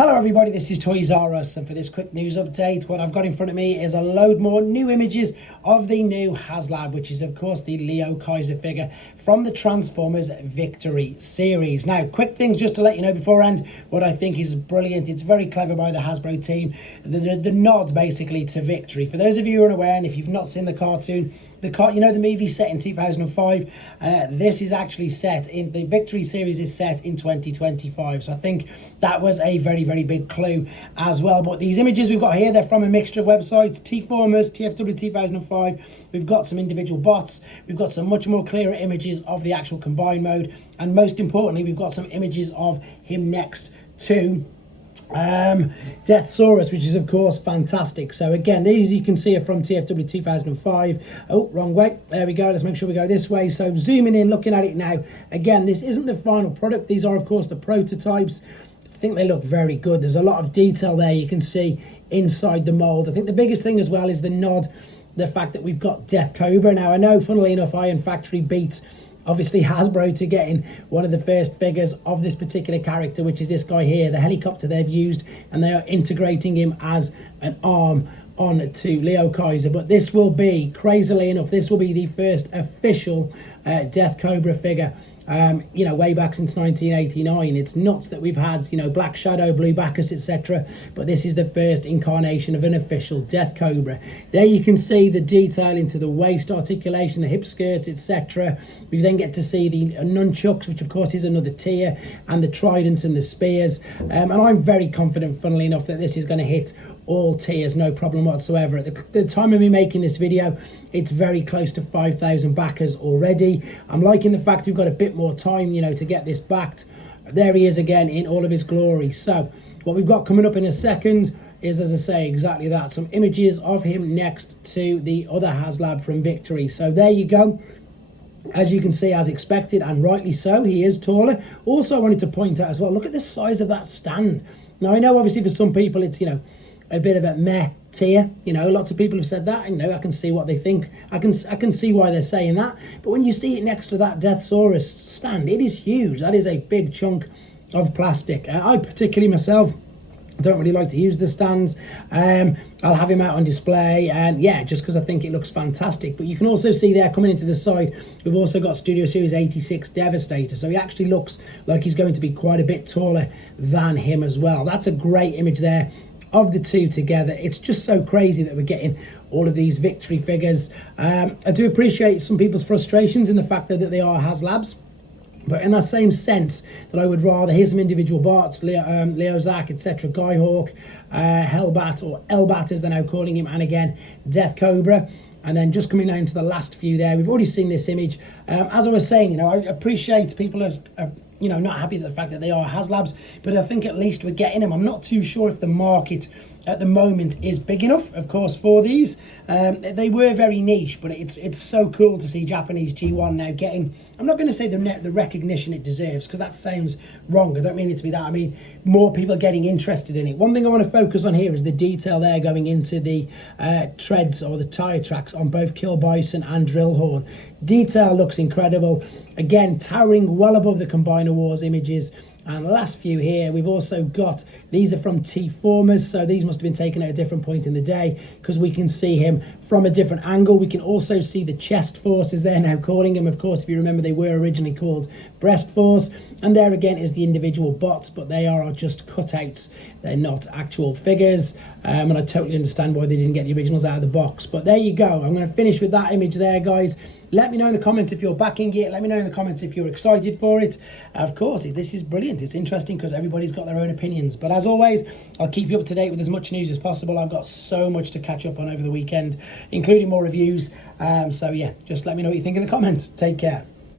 Hello everybody, this is Toys-R-Us, and for this quick news update, what I've got in front of me is a load more new images of the new haslab, which is of course the liokaiser figure from the Transformers Victory series. Now, quick things just to let you know beforehand, what I think is brilliant. It's very clever by the Hasbro team. The nod basically to Victory. For those of you who are unaware, and if you've not seen the cartoon, you know the movie set in 2005, this is actually set in, the Victory series is set in 2025. So I think that was a very big clue as well. But these images we've got here, they're from a mixture of websites: tformers, TFW 2005. We've got some individual bots. We've got some much more clearer images of the actual combined mode, and most importantly, we've got some images of him next to Deathsaurus, which is of course fantastic. So again, these you can see are from TFW 2005. Oh, wrong way. There we go. Let's make sure we go this way. So zooming in, looking at it now. Again, this isn't the final product. These are of course the prototypes. I think they look very good. There's a lot of detail there you can see inside the mold. I think the biggest thing as well is the nod, the fact that we've got Death Cobra. Now I know, funnily enough, Iron Factory beat obviously Hasbro to getting one of the first figures of this particular character, which is this guy here, the helicopter they've used, and they are integrating him as an arm onto liokaiser. But this will be, crazily enough, this will be the first official Death Cobra figure, you know, way back since 1989. It's nuts that we've had, you know, Black Shadow, Blue Bacchus, etc., but this is the first incarnation of an official Death Cobra. There you can see the detail into the waist articulation, the hip skirts, etc. We then get to see the nunchucks, which of course is another tier, and the tridents and the spears, and I'm very confident, funnily enough, that this is going to hit all tiers, no problem whatsoever. At the time of me making this video, it's very close to 5,000 backers already. I'm liking the fact we've got a bit more time, you know, to get this backed. There he is again in all of his glory. So what we've got coming up in a second is, as I say, exactly that. Some images of him next to the other haslab from Victory. So there you go. As you can see, as expected, and rightly so, he is taller. Also, I wanted to point out as well, look at the size of that stand. Now, I know obviously for some people it's, you know, a bit of a meh tier, you know, lots of people have said that, you know, I can see what they think, I can see why they're saying that, but when you see it next to that Deathsaurus stand, it is huge. That is a big chunk of plastic. I particularly myself don't really like to use the stands. I'll have him out on display, and yeah, just because I think it looks fantastic. But you can also see there, coming into the side, we've also got Studioseries 86 Devastator, so he actually looks like he's going to be quite a bit taller than him as well. That's a great image there of the two together. It's just so crazy that we're getting all of these Victory figures. I do appreciate some people's frustrations in the fact that they are haslabs, but in that same sense that I would rather, here's some individual bots, Leo Zach, etc., Guy-Hawk, Hellbat, or Elbat as they're now calling him, and again Death Cobra. And then just coming down to the last few there, we've already seen this image. As I was saying, you know, I appreciate people as you know, not happy with the fact that they are haslabs, but I think at least we're getting them. I'm not too sure if the market at the moment is big enough, of course, for these. They were very niche, but it's so cool to see Japanese G1 now getting, I'm not going to say the recognition it deserves, because that sounds wrong. I don't mean it to be that. I mean, more people getting interested in it. One thing I want to focus on here is the detail there going into the treads or the tire tracks on both Kill Bison and Drillhorn. Detail looks incredible. Again, towering well above the Combiner Wars images. And the last few here, we've also got, these are from tformers, so these must have been taken at a different point in the day, because we can see him from a different angle. We can also see the chest forces they're now calling him. Of course, if you remember, they were originally called breast force. And there again is the individual bots, but they are just cutouts. They're not actual figures. And I totally understand why they didn't get the originals out of the box. But there you go. I'm going to finish with that image there, guys. Let me know in the comments if you're backing it. Let me know in the comments if you're excited for it. Of course, this is brilliant. It's interesting because everybody's got their own opinions. But as always, I'll keep you up to date with as much news as possible. I've got so much to catch up on over the weekend, including more reviews. So yeah, just let me know what you think in the comments. Take care.